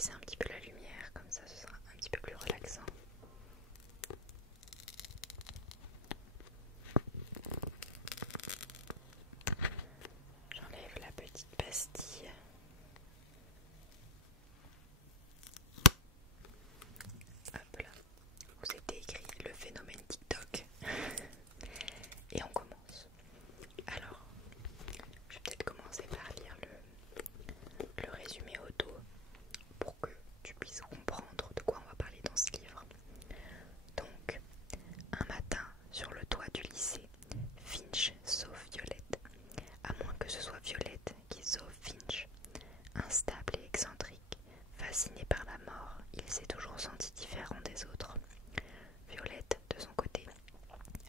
baisser un petit peu la lumière, comme ça ce sera un petit peu plus relaxant. J'enlève la petite pastille. Hop là, où c'était écrit le phénomène TikTok. Et on commence. Alors, je vais peut-être commencer par lire le résumé auto pour que tu puisses comprendre de quoi on va parler dans ce livre. Donc, un matin, sur le toit du lycée, Finch sauve Violette, à moins que ce soit Violette qui sauve Finch. Instable et excentrique, fasciné par la mort, il s'est toujours senti différent des autres. Violette, de son côté,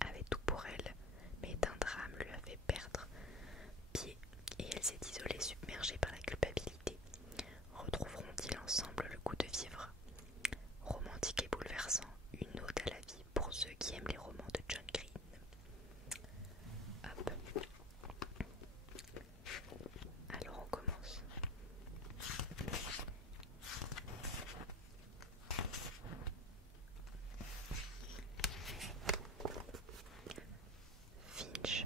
avait tout pour elle, mais un drame lui a fait perdre pied et elle s'est isolée, submergée par la culpabilité. Retrouveront-ils ensemble le goût de vivre? Romantique et bouleversant, une ode à la vie pour ceux qui aiment les romans de John Green. Hop. Alors on commence. Finch,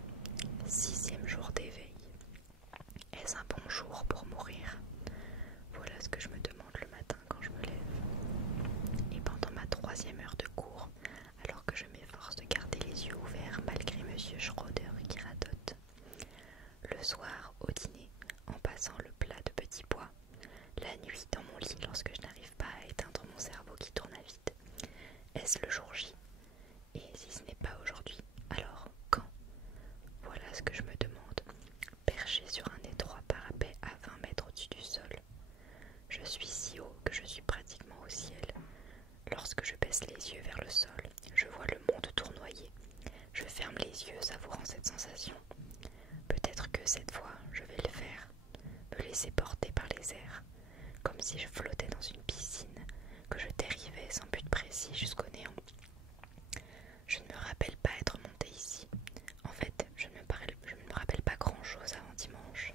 6e jour d'éveil. Est-ce un bon jour pour mourir? Voilà ce que je me demande le matin quand je me lève. Et pendant ma 3e heure de cours, alors que je m'efforce de garder les yeux ouverts malgré Monsieur Schroeder qui radote. Le soir, au dîner, en passant le plat de petits pois. La nuit, dans mon lit, lorsque je n'arrive pas à éteindre mon cerveau qui tourne à vide. Est-ce le jour J? Et si ce n'est pas aujourd'hui, alors quand? Voilà ce que je me demande, perché sur un étroit parapet à 20 mètres au-dessus du sol. Je suis si haut que je suis pratiquement au ciel. Lorsque je baisse les yeux vers le sol, je vois le monde tournoyer. Je ferme les yeux, savourant cette sensation. Peut-être que cette fois, je vais le faire, me laisser porter par les airs, comme si je flottais dans une piscine, que je dérivais sans but précis jusqu'au néant. Je ne me rappelle pas être montée ici. En fait, je ne me rappelle pas grand-chose avant dimanche.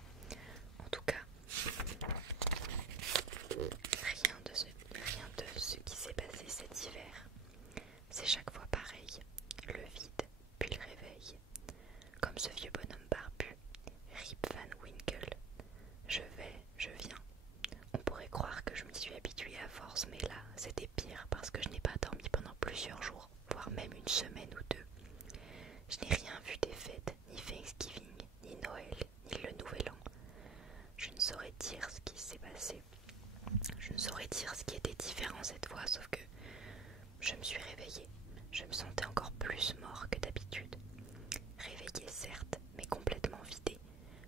En tout cas, rien de ce qui s'est passé cet hiver. C'est chaque fois pareil, le vide, puis le réveil. Comme ce vieux bonhomme barbu, Rip Van Winkle. Je vais, je viens. On pourrait croire que je m'y suis habituée à force, mais là, c'était pire parce que je n'ai pas dormi pendant plusieurs jours, voire même une semaine ou deux. Je n'ai rien vu des fêtes, ni Thanksgiving, ni Noël, ni le Nouvel An. Je ne saurais dire ce qui s'est passé. Je ne saurais dire ce qui était différent cette fois, sauf que je me suis réveillée. Je me sentais encore plus mort que d'habitude. Réveillée certes, mais complètement vidée,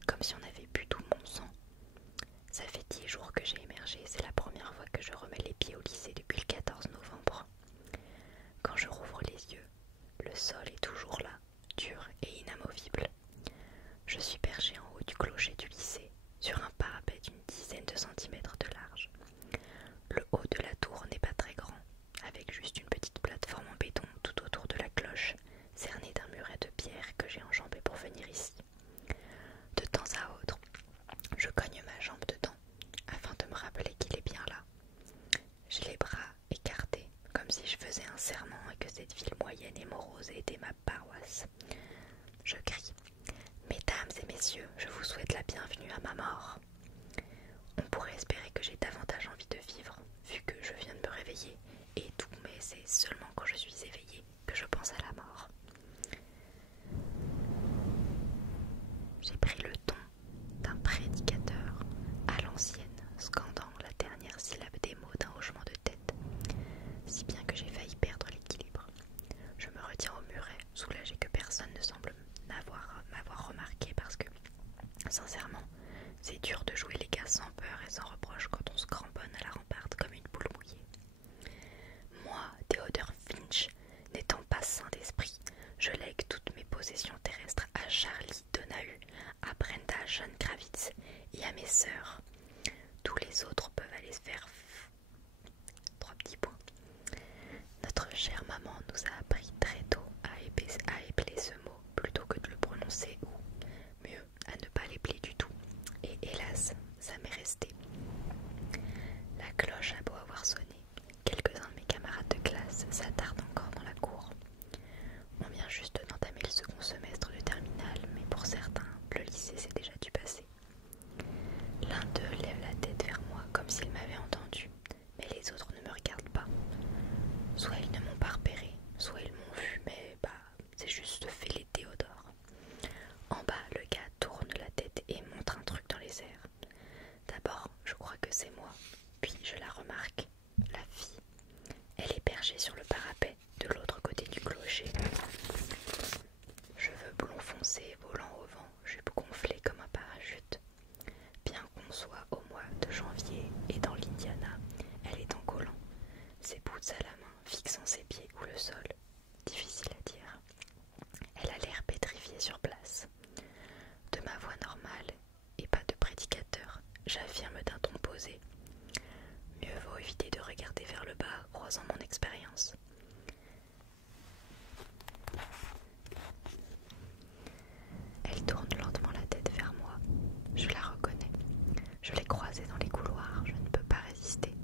comme si on avait bu tout mon sang. Ça fait 10 jours que j'ai émergé, c'est la première fois que je remets les pieds au lycée depuis le 14 novembre. Quand je rouvre les yeux, le sol est toujours là, dur et inamovible. Je suis perché en haut du clocher du lycée, sur un parapet d'une dizaine de centimètres de large. Le haut de la tour n'est pas très grand, avec juste une petite plateforme en béton tout autour de la cloche, cernée d'un muret de pierre que j'ai enjambé pour venir ici. De temps à autre, je cogne ma jambe dedans, afin de me rappeler qu'il est bien là. J'ai les bras écartés, comme si je faisais un serment et que cette ville moyenne et morose était ma paroisse. Je crie « Mesdames et messieurs, je vous souhaite la bienvenue à ma mort ». On pourrait espérer que j'ai davantage envie de vivre, vu que je viens de me réveiller et tout, mais c'est seulement quand je suis éveillée que je pense à la mort. J'ai pris le ton d'un prédicateur à l'ancienne, scandant la dernière syllabe des mots d'un hochement de tête, si bien que j'ai failli perdre l'équilibre. Je me retiens au muret, soulagée que personne ne semble m'avoir remarqué parce que, sincèrement, c'est dur la main, fixant ses pieds ou le sol. Difficile à dire. Elle a l'air pétrifiée sur place. De ma voix normale, et pas de prédicateur, j'affirme d'un ton posé. Mieux vaut éviter de regarder vers le bas, croisant mon expérience. Elle tourne lentement la tête vers moi. Je la reconnais. Je l'ai croisée dans les couloirs, je ne peux pas résister.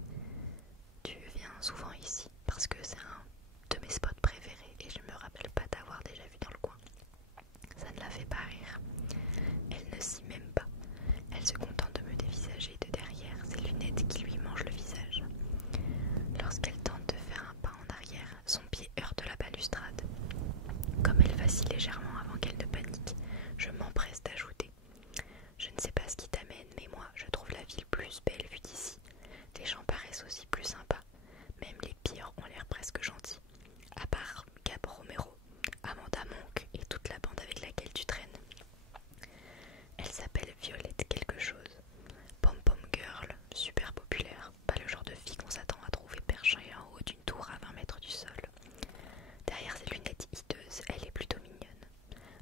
Tu viens souvent ici parce que c'est un de mes spots préférés et je me rappelle pas t'avoir déjà vu dans le coin. Ça ne la fait pas rire. Elle ne s'y même pas. Elle se contente de me dévisager de derrière, ses lunettes qui lui mangent le visage. Lorsqu'elle tente de faire un pas en arrière, son pied heurte la balustrade. Comme elle vacille légèrement avant qu'elle ne panique, je m'empresse d'ajouter. Je ne sais pas ce qui t'amène, mais moi, je trouve la ville plus belle vue d'ici. Les gens paraissent aussi plus sympas. Même les pires ont l'air presque gentils. À part Gab Romero, Amanda Monk et toute la bande avec laquelle tu traînes. Elle s'appelle Violette quelque chose. Pom-pom girl, super populaire. Pas le genre de fille qu'on s'attend à trouver perchée en haut d'une tour à 20 mètres du sol. Derrière ses lunettes hideuses, elle est plutôt mignonne.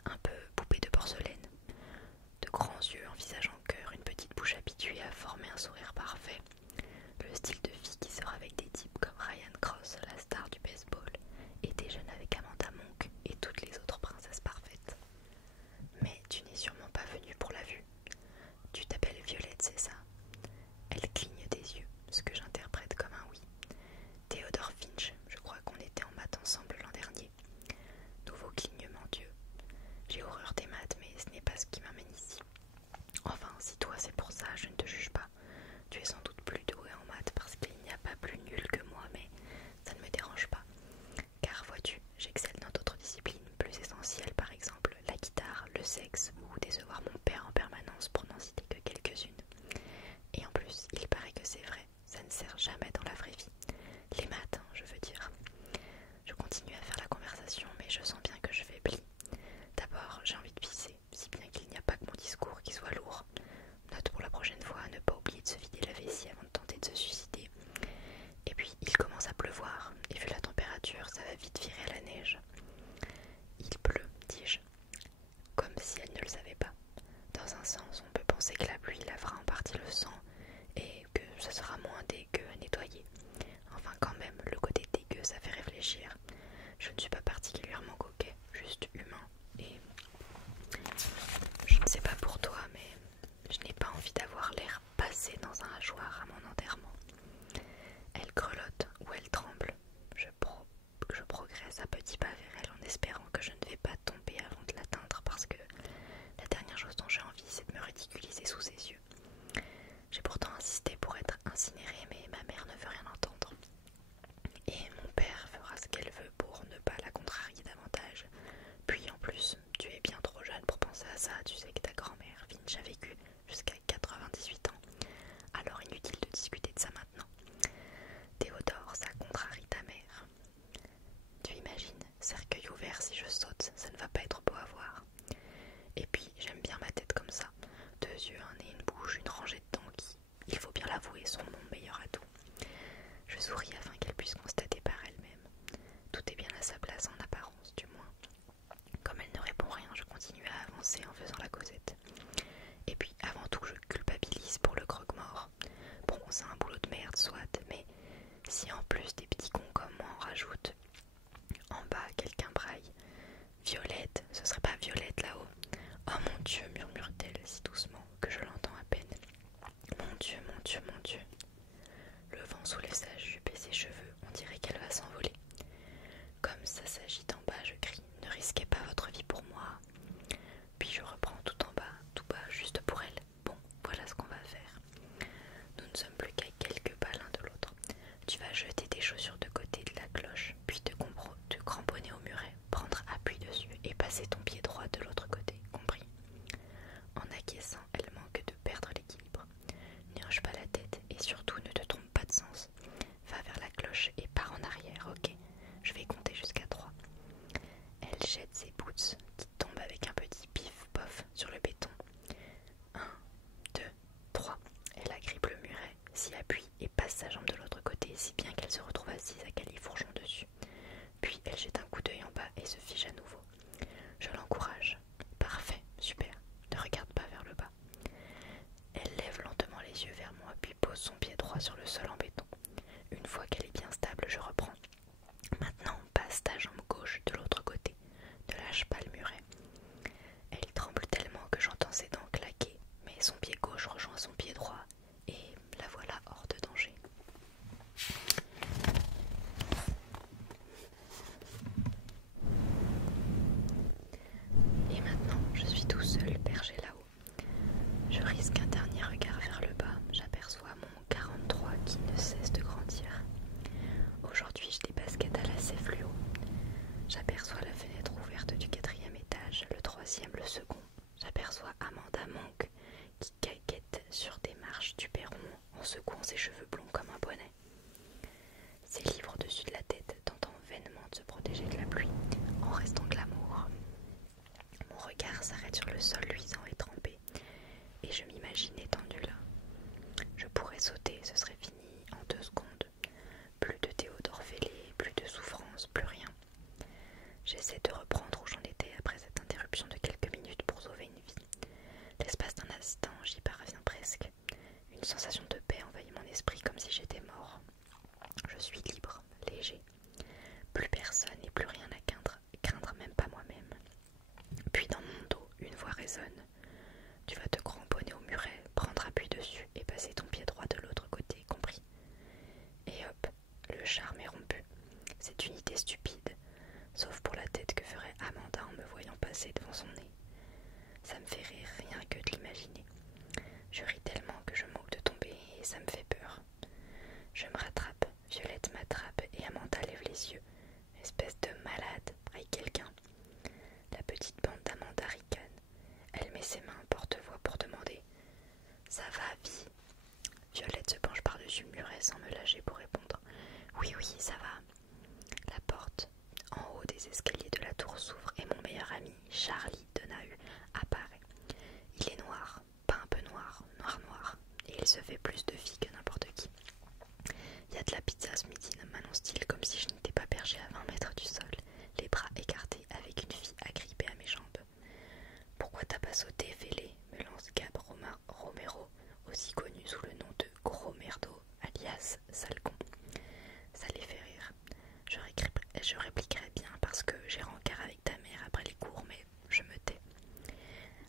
Un peu poupée de porcelaine. De grands yeux, un visage en cœur, une petite bouche habituée à former un sourire parfait. Le style de fille qui sort avec des types comme Ryan Cross, la star du baseball, et déjeune avec Amanda Monk et toutes les autres princesses parfaites. Mais tu n'es sûrement pas venue pour la vue. Tu t'appelles Violette, c'est ça? Elle cligne des yeux, ce que j'interprète comme un oui. Theodore Finch, je crois qu'on était en maths ensemble l'an dernier. Nouveau clignement d'yeux. J'ai horreur des maths, mais ce n'est pas ce qui m'amène ici. Enfin, si toi c'est pour ça, je ne te juge pas. Tu es sans doute plus doué en maths parce qu'il n'y a pas plus nul que moi, mais ça ne me dérange pas. Car vois-tu, j'excelle dans d'autres disciplines plus essentielles, par exemple la guitare, le sexe ou décevoir mon père en permanence pour n'en citer que quelques-unes. Et en plus, il paraît que c'est vrai, ça ne sert jamais dans la vraie vie. Les maths, je veux dire. Je continue à faire la conversation, mais je sens bien que je faiblis. D'abord, j'ai envie de pisser, si bien qu'il n'y a pas que mon discours qui soit lourd. Note pour la prochaine fois, ne pas oublier de se vider la vessie avant de tenter de se suicider. Et puis, il commence à pleuvoir, et vu la température, ça va vite virer à la neige. Il pleut, dis-je, comme si elle ne le savait pas. Dans un sens, on peut penser que la pluie lavera en partie le sang, et que ça sera moins dégueu à nettoyer. Enfin, quand même, le côté dégueu, ça fait réfléchir. Je ne suis pas particulièrement coquet, juste humain, et je ne sais pas pour toi, mais je n'ai pas envie d'avoir l'air passé dans un hachoir à mon enterrement. Elle grelotte ou elle tremble. Je progresse à petits pas vers elle en espérant que je ne vais pas tomber avant de l'atteindre parce que la dernière chose dont j'ai envie, c'est de me ridiculiser sous ses yeux. J'ai pourtant insisté pour être incinérée, mais ma mère ne veut rien entendre. Et mon père fera ce qu'elle veut pour ne pas la contrarier davantage. Puis en plus, tu es bien trop jeune pour penser à ça, tu sais que ta grand-mère Finch a vécu jusqu'à 98 ans. Alors inutile de discuter de ça maintenant. Théodore, ça contrarie ta mère. Tu imagines, cercueil ouvert, si je saute, ça ne va pas être beau à voir. Et puis, j'aime bien ma tête comme ça. 2 yeux, un nez, une bouche, une rangée de dents qui, il faut bien l'avouer, sont mon meilleur atout. Je souris afin qu'elle puisse constater par elle-même. Tout est bien à sa place en apparence, du moins. Comme elle ne répond rien, je continue à avancer en faisant la causette. Et puis, avant tout, je culpabilise pour le croque-mort. Bon, c'est un boulot de merde, soit, mais si en plus des petits cons comme moi en rajoutent, en bas, quelqu'un braille. Violette, ce serait pas Violette là-haut. Oh mon Dieu, murmure-t-elle si doucement que je l'entends à peine. Mon Dieu, mon Dieu, mon Dieu. Le vent soulève sa jupe et ses cheveux, on dirait qu'elle va s'envoler. Comme ça s'agite en bas, je crie, ne risquez pas votre vie pour moi. Puis je reprends tout en bas, tout bas, juste pour elle. Bon, voilà ce qu'on va faire. Nous ne sommes plus qu'à quelques pas l'un de l'autre. Tu vas jeter tes chaussures dressée devant son nez. Ça me fait rire rien que de l'imaginer. Je ris tellement que je moque de tomber et ça me fait peur. Je me rattrape, Violette m'attrape et Amanda lève les yeux. Espèce de malade, braille quelqu'un. La petite bande d'Amanda ricane. Elle met ses mains porte-voix pour demander « Ça va, vie ?» Violette se penche par-dessus le muret sans me lâcher pour répondre « Oui, oui, ça va. » La porte en haut des escaliers de la tour s'ouvre et mon meilleur ami, Charlie Donahue, apparaît. Il est noir, pas un peu noir, noir, et il se fait plus de filles que n'importe qui. Il y a de la pizza ce midi, m'annonce-t-il comme si je n'étais pas perché à 20 mètres du sol, les bras écartés avec une fille agrippée à mes jambes. Pourquoi t'as pas sauté, fêlé, me lance Gab Romero, aussi connu sous le nom de Gros Merdo, alias Salcon. Ça les fait rire. Je répliquerai bien parce que j'ai rencard avec ta mère après les cours, mais je me tais.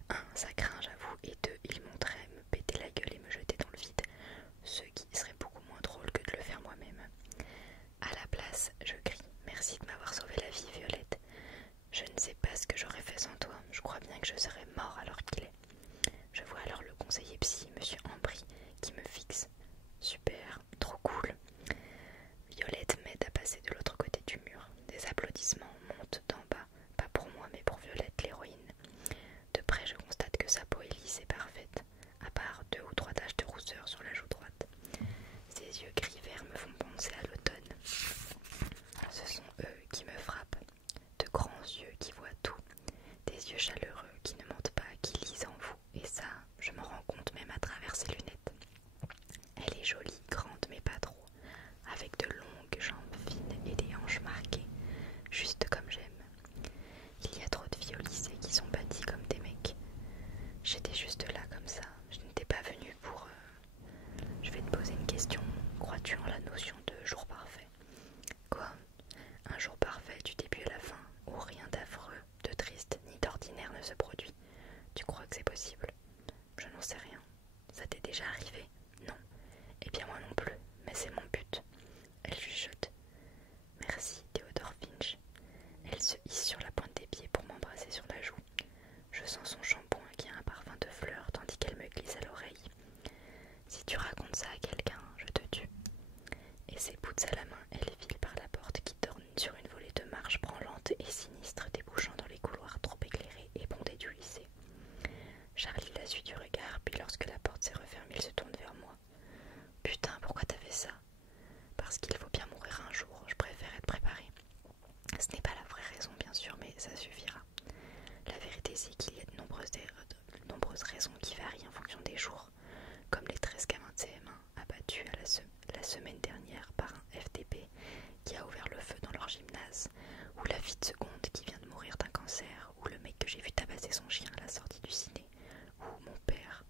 1. Ça craint, j'avoue, et 2. Il monterait me péter la gueule et me jeter dans le vide, ce qui serait beaucoup moins drôle que de le faire moi-même. À la place, je crie « Merci de m'avoir sauvé la vie, Violette. Je ne sais pas ce que j'aurais fait sans toi, je crois bien que je serais mort alors qu'il est. » Je vois alors le conseiller psy, monsieur Ambry, qui me fixe. Super, trop cool. Violette m'aide à passer de l'autre côté du mur. Des applaudissements montent d'en bas, pas pour moi mais pour Violette l'héroïne. De près je constate que sa peau est lisse et parfaite, à part 2 ou 3 taches de rousseur sur la joue droite. Ses yeux gris-verts me font penser à l'automne. Ce sont eux qui me frappent, de grands yeux qui voient tout, des yeux chaleureux qui ne mentent pas, qui lisent en vous, et ça, je m'en rends compte même à travers ses lunettes. Elle est jolie, grande mais pas trop, avec de longues jambes fines et des hanches marquées, juste comme j'aime. Il y a trop de filles au lycée qui sont bâties comme des mecs. J'étais juste là comme ça, je n'étais pas venue pour... Je vais te poser une question, crois-tu en la notion de jour parfait? Quoi? Un jour parfait du début à la fin, où rien d'affreux, de triste ni d'ordinaire ne se produit. Tu crois que c'est possible? Je n'en sais rien. Ça t'est déjà arrivé? Non. Eh bien moi non plus, mais c'est mon but. Elle chuchote. Merci, Theodore Finch. Elle se hisse sur la pointe des pieds pour m'embrasser sur la joue. Je sens son shampoing qui a un parfum de fleurs tandis qu'elle me glisse à l'oreille. Si tu racontes ça à quelqu'un, je te tue. Et ses boots à la main, elle file par la porte qui donne sur une volée de marches branlantes et sinistres débouchant dans les couloirs trop éclairés et bondés du lycée. Charlie la suit du regard, puis lorsque la porte s'est refermée, il se tourne vers moi. Putain, pourquoi t'as fait ça? Parce qu'il faut bien mourir un jour, je préfère être préparée. Ce n'est pas la vraie raison, bien sûr, mais ça suffira. La vérité, c'est qu'il y a de nombreuses raisons qui varient en fonction des jours, comme les 13 gamins de CM1 abattus la semaine dernière par un FDP qui a ouvert le feu dans leur gymnase, ou la fille de seconde qui vient de mourir d'un cancer, ou le mec que j'ai vu tabasser son chien à la sortie du ciné, ou mon père.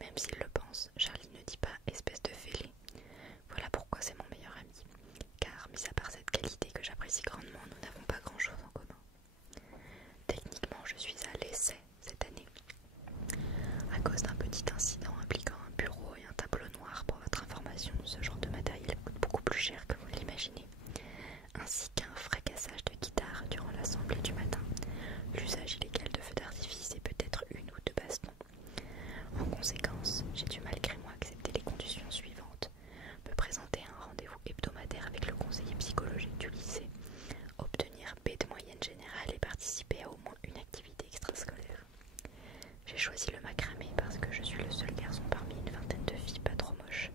Même s'il le pense, Charlie ne dit pas espèce de fêlé. Voilà pourquoi c'est mon meilleur ami, car mis à part cette qualité que j'apprécie grandement, nous n'avons pas grand-chose en commun. Techniquement, je suis à l'essai cette année, à cause d'un petit incident impliquant un bureau et un tableau noir. Pour votre information, ce genre de matériel coûte beaucoup plus cher que vous l'imaginez, ainsi qu'un fracassage de guitare durant l'assemblée du matin, l'usage illégal de feux d'artifice et peut-être 1 ou 2 bastons. En conséquence, j'ai dû malgré moi accepter les conditions suivantes: me présenter à un rendez-vous hebdomadaire avec le conseiller psychologique du lycée, obtenir B de moyenne générale et participer à au moins une activité extrascolaire. J'ai choisi le macramé parce que je suis le seul garçon parmi une vingtaine de filles pas trop moches,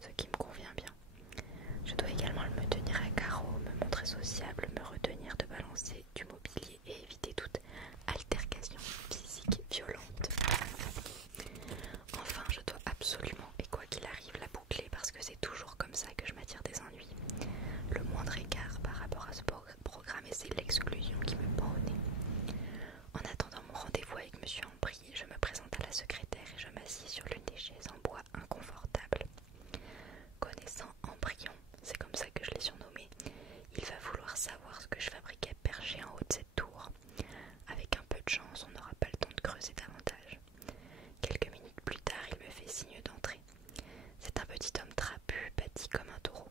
ce qui me convient bien. Je dois également me tenir à carreau, me montrer sociable, me retenir de balancer du mobilier et éviter toute altercation physique violente. Enfin, je dois absolument, et quoi qu'il arrive, la boucler parce que c'est toujours comme ça que je m'attire des ennuis. Le moindre écart par rapport à ce programme, et c'est l'exclusion qui me pend au nez. En attendant mon rendez-vous avec monsieur Ambry, je me présente à la secrétaire et je m'assieds sur l'une des chaises en bois inconfortable. Connaissant Embryon, c'est comme ça que je l'ai surnommé, il va vouloir savoir ce que je fabriquais perché en haut de cette tour. Avec un peu de chance, on n'aura pas le temps de creuser davantage. Quelques minutes plus tard, il me fait signe d'entrer. C'est un petit homme trapu, bâti comme un taureau.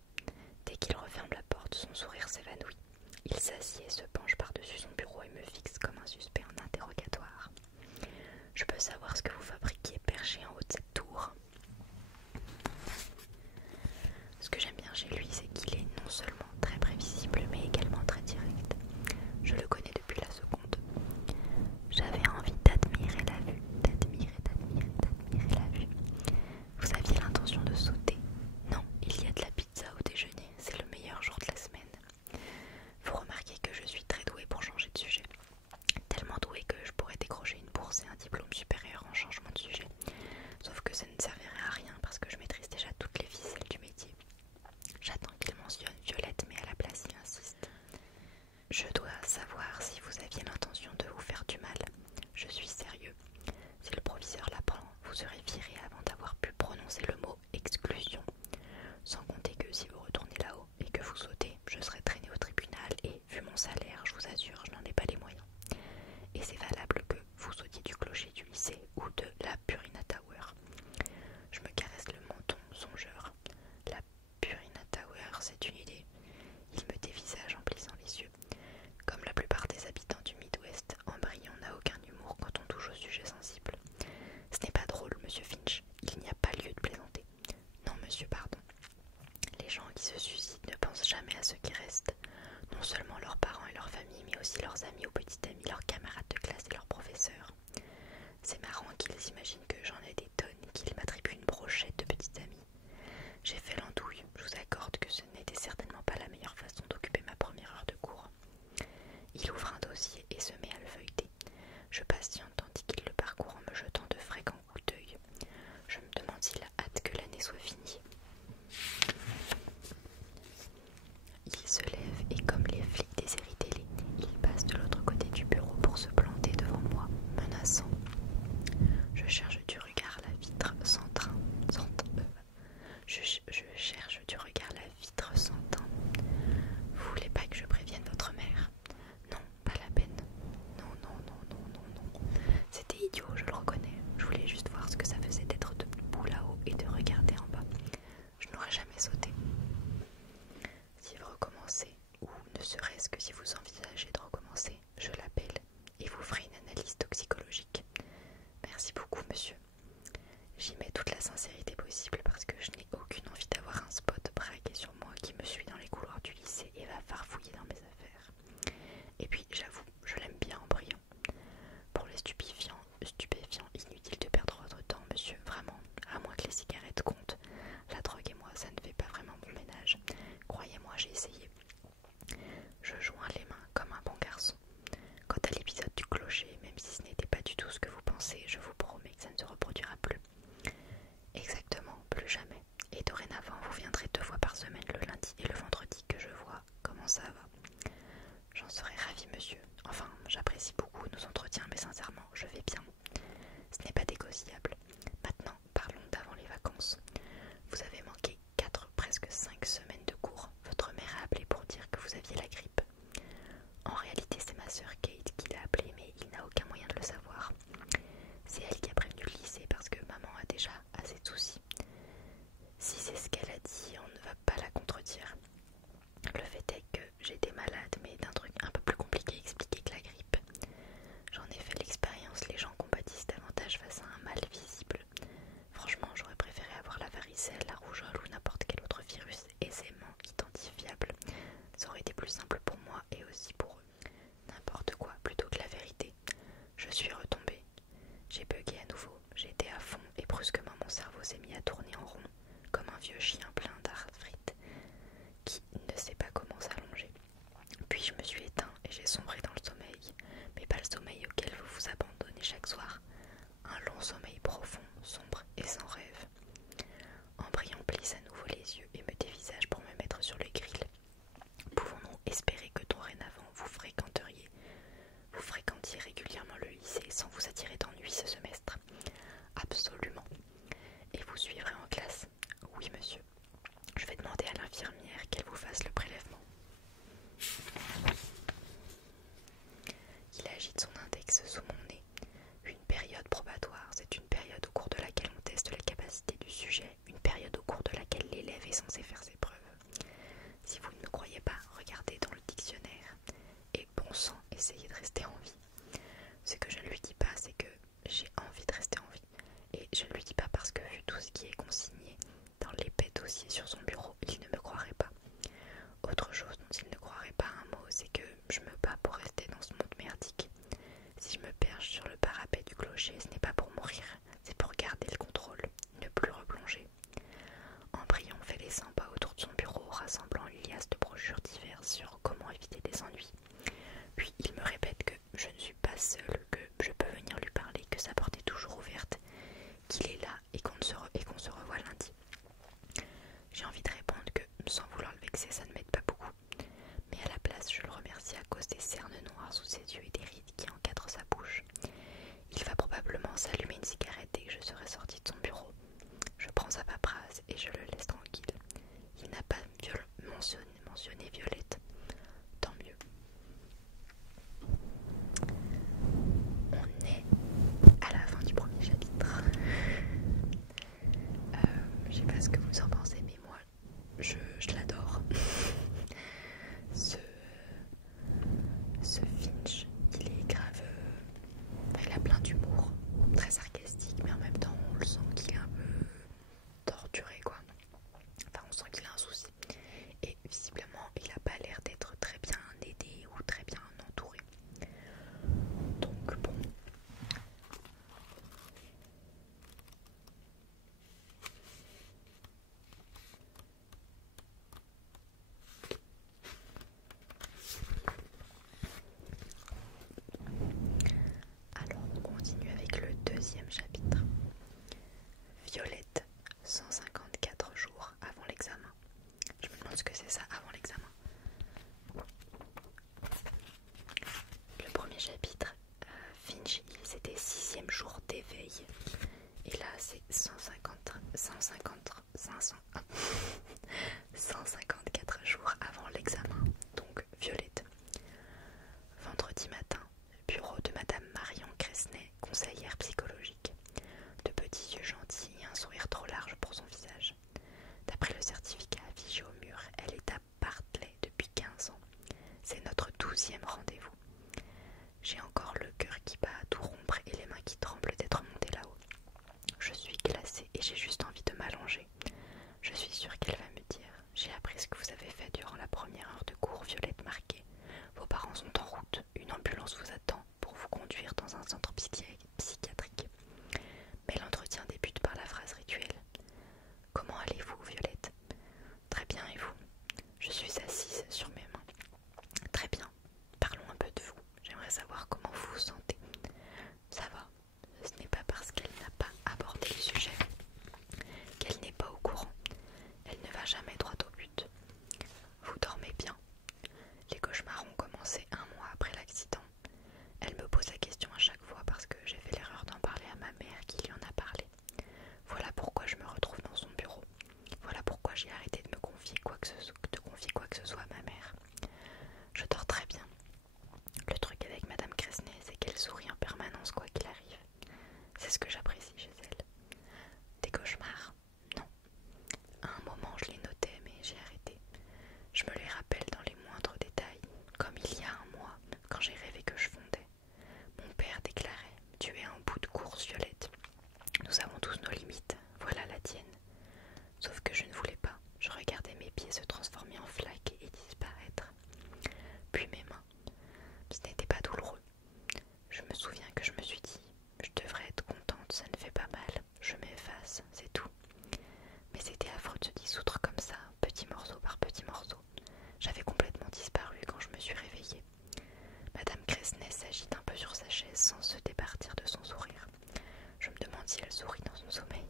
Dès qu'il referme la porte, son sourire s'évanouit. Il s'assied et se penche par-dessus son bureau et me fixe comme un suspect savoir ce que vous fabriquez perché en haut de cette tour. Ce que j'aime bien chez lui, c'est qu'il est non seulement très prévisible, mais également très direct. Je le connais depuis la seconde. J'avais envie d'admirer la vue, d'admirer la vue. Vous aviez l'intention de sauter? Non, il y a de la pizza au déjeuner, c'est le meilleur jour de la semaine. Vous remarquez que je suis très douée pour changer de sujet. Tellement douée que je pourrais décrocher une bourse et un diplôme supérieur en changement de sujet. Sauf que ça ne servirait à rien parce que je maîtrise déjà toutes les ficelles du métier. J'attends qu'il mentionne Violette, mais à la place il insiste. Je dois savoir si vous aviez l'intention de vous faire du mal. Je suis sérieux. Si le proviseur l'apprend, vous serez viré avant d'avoir pu prononcer le mot exclusion. Sans compter que si vous retournez là-haut et que vous sautez, je serai traîné au tribunal et, vu mon salaire, je vous assure, je n'en ai pas les moyens. Et c'est valable que vous sautiez du clocher du lycée ou de la Purina Tower. Je me caresse le menton songeur. La Purina Tower, c'est une idée. Il me dévisage en plissant les yeux. Comme la plupart des habitants du Midwest, Embryon n'a aucun humour quand on touche au sujet sensible. Ce n'est pas drôle, monsieur Finch. Il n'y a pas lieu de plaisanter. Non, monsieur, pardon. Les gens qui se suicident ne pensent jamais à ceux qui restent. Non seulement leurs parents et leurs familles, mais aussi leurs amis ou petits amis, leurs camarades de classe et leurs professeurs. C'est marrant qu'ils imaginent que j'en ai des tonnes et qu'ils m'attribuent une brochette de petits amis. J'ai fait l'andouille, je vous accorde que ce n'était certainement pas la meilleure façon d'occuper ma première heure de cours. Il ouvre un dossier et se met à le feuilleter. Je patiente tandis qu'il le parcourt en me jetant de fréquents coups d'œil. Je me demande s'il a hâte que l'année soit finie. Il se lève et comme les flics des séries télé, il passe de l'autre côté du bureau pour se planter devant moi, menaçant. Je cherche du regard la vitre sans train, je cherche du regard la vitre sans teint. Vous voulez pas que je prévienne votre mère? Non, pas la peine. Non. C'était idiot, je le reconnais. Je voulais juste voir ce que ça faisait d'être debout là-haut et de regarder en bas. Je n'aurais jamais sauté. Si vous recommencez, ou ne serait-ce que si vous envisagez de recommencer, je l'appelle et vous ferez une analyse toxicologique. Merci beaucoup, monsieur. J'y mets toute la sincérité possible parce que je n'ai aucune envie d'avoir un spot braqué sur moi qui me suit dans les couloirs du lycée et va farfouiller dans mes affaires. Et puis, j'avoue, je l'aime bien en brillant. Pour les stupéfiants, inutile de perdre votre temps, monsieur, vraiment, à moins que les cigarettes comptent. La drogue et moi, ça ne fait pas vraiment bon ménage. Croyez-moi, j'ai essayé. Je joins les mains comme un bon garçon. Quant à l'épisode du clocher, même si ce n'était pas du tout ce que vous pensez, je vous promets que ça ne se reproduira plus. Exactement, plus jamais. Et dorénavant, vous viendrez 2 fois par semaine, le lundi et le vendredi, que je vois comment ça va. J'en serais ravie, monsieur. Enfin, j'apprécie beaucoup nos entretiens, mais sincèrement, je vais bien. Ce n'est pas négociable. Maintenant, parlons d'avant les vacances. Vous avez manqué 4, presque 5 semaines de cours. Votre mère a appelé pour dire que vous aviez la grippe. En réalité, c'est ma sœur Kate qui l'a appelé, mais il n'a aucun moyen de le savoir. C'est elle qui a prévenu le lycée parce que maman a déjà assez de soucis. Si c'est ce qu'elle a dit, on ne va pas la contredire. Le fait est que j'étais malade, mais d'un truc un peu plus compliqué à expliquer que la grippe. J'en ai fait l'expérience, les gens compatissent davantage face à un mal visible. Franchement, j'aurais préféré avoir la varicelle, la rougeole ou n'importe quel autre virus aisément identifiable. Ça aurait été plus simple pour seule, que je peux venir lui parler, que sa porte est toujours ouverte, qu'il est là et qu'on se revoit lundi. J'ai envie de répondre que, sans vouloir le vexer, ça ne m'aide pas beaucoup. Mais à la place, je le remercie à cause des cernes noires sous ses yeux et des rides qui encadrent sa bouche. Il va probablement s'allumer une cigarette dès que je serai sortie de son bureau. Je prends sa paperasse et je le laisse tranquille. Il n'a pas mentionné Violette. Tant mieux. On est à la fin du premier chapitre. Je sais pas ce que vous en pensez, mais moi, je l'adore. Ce Finch, il est grave. Il a plein d'humour, très sarcastique, mais en même temps, on le sent qu'il est un peu torturé, quoi. Enfin, on sent qu'il a un souci. Et visiblement, il n'a pas l'air d'être très bien aidé ou très bien entouré. Donc, bon. Alors, on continue avec le deuxième chapitre. Violette, 154 jours avant l'examen. Je me demande ce que c'est ça, avant l'examen. Le premier chapitre, Finch, c'était 6e jour d'éveil. Et là, c'est 154 jours avant l'examen. Donc, Violette. Vendredi matin, bureau de Madame Marion Cresnay, conseillère psychologique. De petits yeux gentils et un sourire trop large pour son visage. D'après le certificat affiché au mur, elle est à Bartley depuis 15 ans. C'est notre 12e rendez-vous. J'ai encore le cœur qui bat à tout rompre et les mains qui tremblent d'être montées là-haut. Je suis glacée et j'ai juste envie de m'allonger. Je suis sûre qu'elle va me dire « J'ai appris ce que vous avez fait durant la première heure de cours, Violette Marquet. Vos parents sont en route. Une ambulance vous attend pour vous conduire dans un centre psychiatrique. » Mais l'entretien débute par la phrase rituelle. « Comment allez-vous, Violette ?»« Très bien, et vous ?» Je suis assise sur mes mains. « Très bien. Parlons un peu de vous. J'aimerais savoir comment vous vous sentez. » Ça va. Ce n'est pas parce qu'elle n'a pas abordé le sujet qu'elle n'est pas au courant. Elle ne va jamais droit au but. Vous dormez bien. Les cauchemars ont commencé 1 mois après l'accident. Elle me pose la question à chaque fois parce que j'ai fait l'erreur d'en parler à ma mère qui lui en a parlé. Voilà pourquoi je me retrouve dans son bureau. Voilà pourquoi j'ai arrêté de confier quoi que ce soit à ma mère. Je dors très bien. Le truc avec Madame Cresnay, c'est qu'elle sourit en permanence quoi qu'il arrive. C'est ce que j'apprécie chez elle. Des cauchemars? Non. À un moment, je les notais, mais j'ai arrêté. Je me les rappelle dans les moindres détails, comme il y a 1 mois, quand j'ai rêvé que je fondais. Mon père déclarait « Tu es en bout de course, Violette. Nous avons tous nos limites, voilà la tienne. » Sauf que je ne voulais pas. Je regardais mes pieds se transformer en flaques et disparaître. Puis mes mains. Ce n'était pas douloureux. Je me souviens que je me suis dit « Je devrais être contente, ça ne fait pas mal. Je m'efface, c'est tout. » Mais c'était affreux de se dissoudre comme ça, petit morceau par petit morceau. J'avais complètement disparu quand je me suis réveillée. Madame Cresnay s'agite un peu sur sa chaise sans se départir de son sourire. Je me demande si elle sourit dans son sommeil.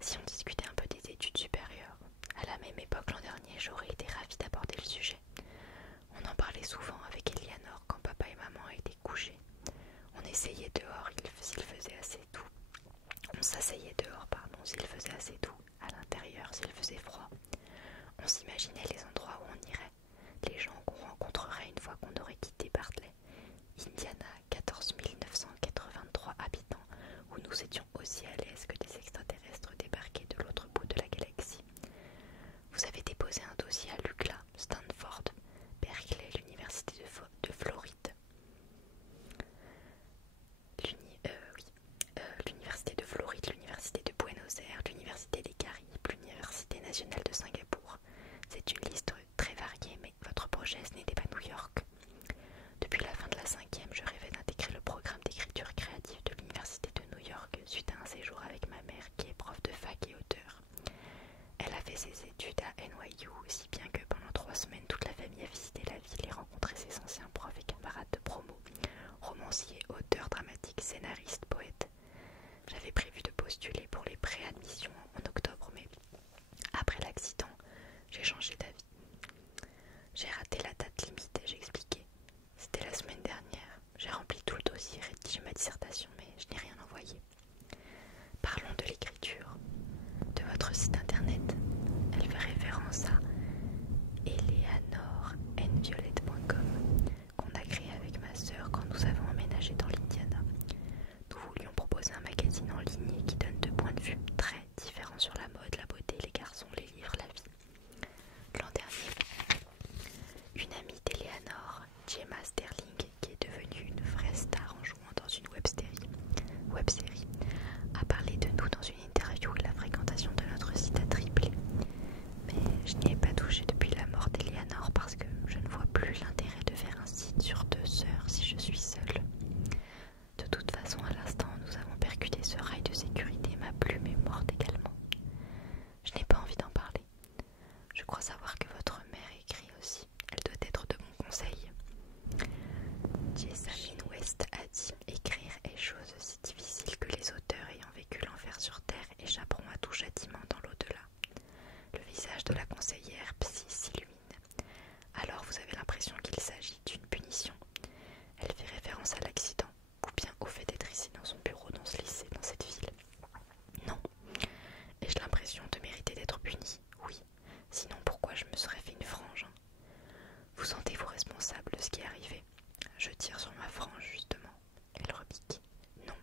Si on discutait un peu des études supérieures, à la même époque l'an dernier, j'aurais été ravie d'aborder le sujet. On en parlait souvent avec Eleanor quand papa et maman étaient couchés. On essayait dehors s'il faisait assez doux. On s'asseyait dehors, s'il faisait assez doux, à l'intérieur s'il faisait froid. On s'imaginait les endroits où on irait, les gens qu'on rencontrerait une fois qu'on aurait quitté Bartley. Indiana, 14 983 habitants, où nous étions aussi à l'aise que des extraterrestres débarqués de l'autre bout de la galaxie. Vous avez déposé un dossier à l'UCLA, Stanford, Berkeley, l'université de Floride. L'université de Floride, l'université de Buenos Aires, l'université des Caraïbes, l'université nationale de Singapour. C'est une liste très variée, mais votre projet, ce n'était pas New York. Depuis la fin de la 5e, je rêvais d'intégrer le programme d'écriture créative de l'université de New York suite à un séjour avec ma mère qui est prof de fac et auteur. Elle a fait ses études à NYU aussi bien que tire sur ma frange, justement. Elle repique. Non.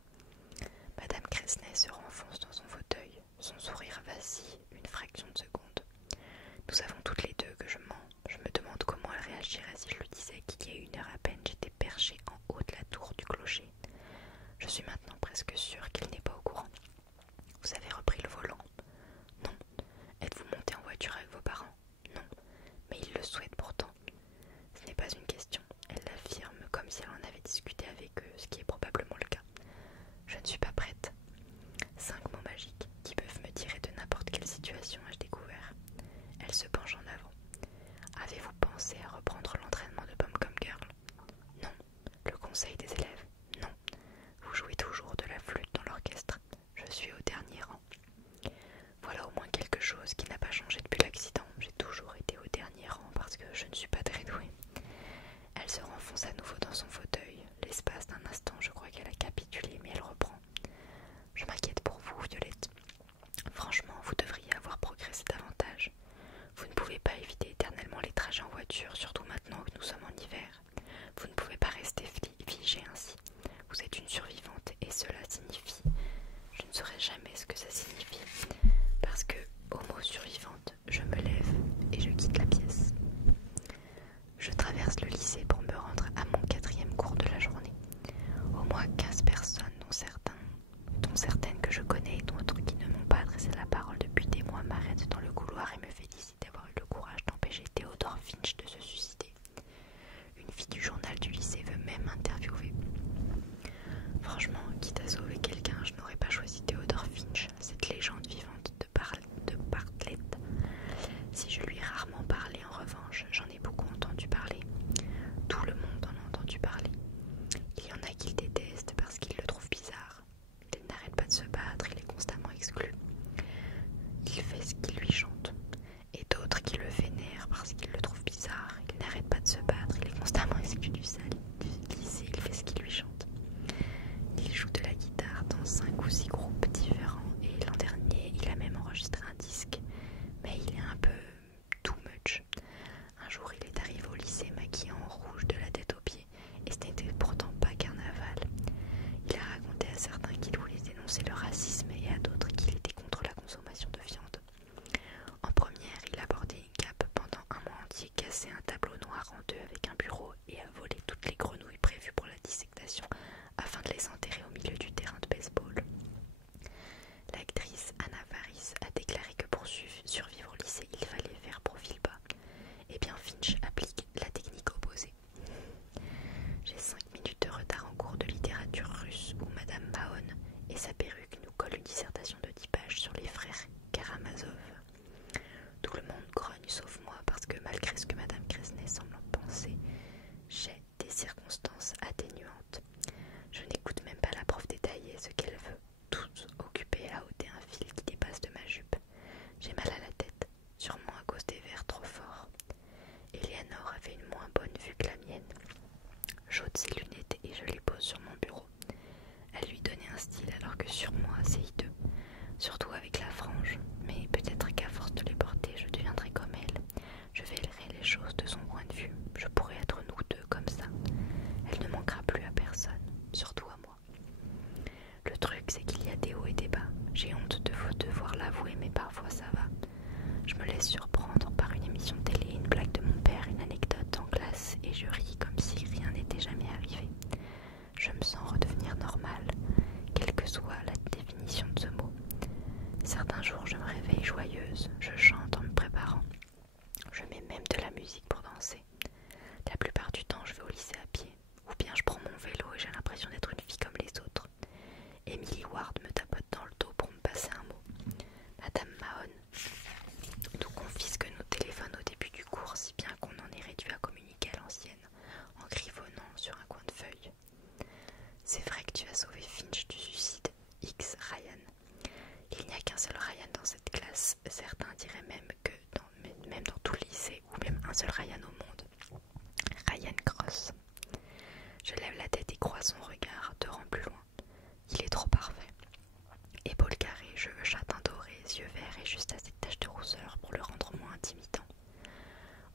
Madame Cresnay se renfonce dans son fauteuil. Son sourire vacille une fraction de seconde. Nous savons toutes les deux que je mens. Je me demande comment elle réagirait si je lui disais qu'il y a 1 heure à peine j'étais perchée en haut de la tour du clocher. Je suis maintenant presque sûre qu'elle n'est pas au courant. Vous avez repris le volant? Non. Êtes-vous monté en voiture avec vos parents? Non. Mais ils le souhaitent pourtant. Ce n'est pas une question. Elle l'affirme comme si elle en avait discuté avec eux, ce qui est probablement le cas. Je ne suis pas prête. 5 mots magiques qui peuvent me tirer de n'importe quelle situation ai-je découvert. Elle se penche en avant. Avez-vous pensé à reprendre l'entraînement de Pom-Pom Girl? Non. Le conseil des élèves? Non. Vous jouez toujours de la flûte dans l'orchestre? Je suis au dernier rang. Voilà au moins quelque chose qui n'a pas changé depuis l'accident. J'ai toujours été au dernier rang parce que je ne suis pas très douée. Elle se renfonce à nouveau dans son fauteuil. L'espace d'un instant, je crois qu'elle a capitulé, mais elle reprend. Je m'inquiète pour vous, Violette. Franchement, vous devriez avoir progressé davantage. Vous ne pouvez pas éviter éternellement les trajets en voiture, surtout maintenant que nous sommes en hiver. Vous ne pouvez pas rester figée ainsi. Vous êtes une survivante et cela signifie... Je ne saurais jamais ce que ça signifie. Parce que, au mot survivante, je me lève et je quitte la pièce. Je traverse le lycée pour me rendre à mon 4e cours de la journée. Au moins 15 personnes, dont certaines que je connais et d'autres qui ne m'ont pas adressé la parole depuis des mois, m'arrêtent dans le couloir et me félicitent d'avoir eu le courage d'empêcher Théodore Finch de se suicider. Une fille du journal du lycée veut même m'interviewer. Franchement, quitte à sauver quelqu'un, je n'aurais pas choisi Théodore Finch, cette légende vivante de Bartlett. Si je lui ai rarement parlé, en revanche, j'en ai beaucoup entendu parler. Tout le monde en a entendu parler. Il y en a qui le détestent parce qu'ils le trouvent bizarre. Il n'arrête pas de se battre, il est constamment exclu. Il fait ce qu'il lui chante. Et d'autres qui le vénèrent parce qu'ils le trouvent bizarre. Il n'arrête pas de se battre, il est constamment exclu du lycée, il fait ce qu'il lui chante. Il joue de la guitare dans 5 ou 6 groupes différents et l'an dernier il a même enregistré un disque, mais il est un peu too much. Un jour il est arrivé au lycée maquillé en rouge de la tête aux pieds et ce n'était pourtant pas carnaval. Il a raconté à certains qu'il voulait dénoncer le racisme et à d'autres qu'il était contre la consommation de viande. En première, il a porté une cape pendant un mois entier, cassé un tableau noir en 2 avec un bureau et a volé toutes les grenouilles prévues pour la dissectation afin de les enterrer au milieu du terrain de baseball. L'actrice Anna Faris a déclaré que pour survivre au lycée, il fallait faire profil bas. Eh bien, Finch applique la technique opposée. J'ai 5 minutes de retard en cours de littérature russe où Madame Mahon et sa perruque nous collent une dissertation de 10 pages sur les frères Karamazov. Tout le monde grogne sauf moi parce que malgré ce que Madame Cresnay semble en penser, j'ai des circonstances atténuantes. Je n'écoute même pas la prof détailler ce qu'elle veut, toute occupée à ôter un fil qui dépasse de ma jupe. J'ai mal à la tête, sûrement à cause des verres trop forts. Eleanor avait une moins bonne vue que la mienne. J'ôte ses lunettes et je les pose sur mon bureau. Elle lui donnait un style alors que sur moi c'est hideux, surtout avec la frange, mais peut-être qu'à force de les porter je deviendrai comme elle. Je verrai les choses de son point de vue, je pourrais être nous deux comme ça. Elle ne manquera plus à personne, surtout à moi. Le truc c'est qu'il y a des hauts et des bas, j'ai honte de vous devoir l'avouer mais parfois ça va. Je me laisse surprendre par une émission de télé, une blague de mon père, une anecdote en classe et je ris comme si rien n'était jamais arrivé. Je me sens redevenir normale, quelle que soit la définition de ce mot. Certains jours je me réveille joyeuse, je chante en me préparant. Je mets même de la musique pour danser. La plupart du temps je vais au lycée à pied, ou bien je prends mon vélo et j'ai l'impression d'être une fille comme les autres. Emily Ward me tapote dans le dos pour me passer un mot. Madame Mahon nous confisque nos téléphones au début du cours, si bien qu'on en est réduit à communiquer à l'ancienne, en griffonnant sur un coin de feuille. C'est vrai que tu as sauvé Finch du suicide, X Ryan. Il n'y a qu'un seul Ryan dans cette classe, certains diraient même que même dans tout le lycée, ou même un seul Ryan au monde. Ryan Cross. Je lève la tête et croise son regard, 2 rangs plus loin. Il est trop parfait. Épaules carrées, cheveux châtains dorés, yeux verts et juste assez de taches de rousseur pour le rendre moins intimidant.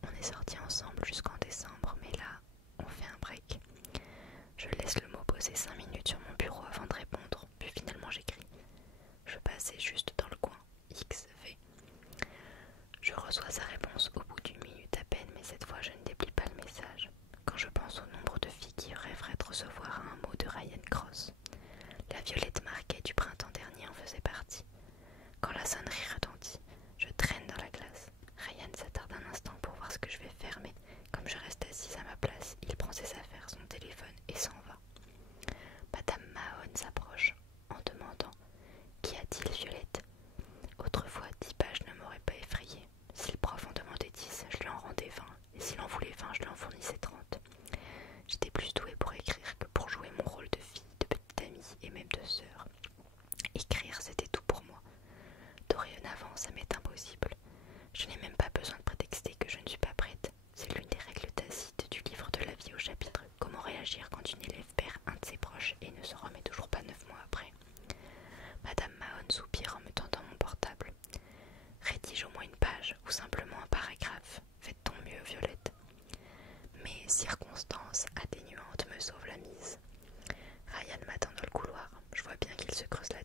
On est sortis ensemble jusqu'en décembre, mais là, on fait un break. mais circonstance atténuante me sauve la mise. Ryan m'attend dans le couloir. Je vois bien qu'il se creuse la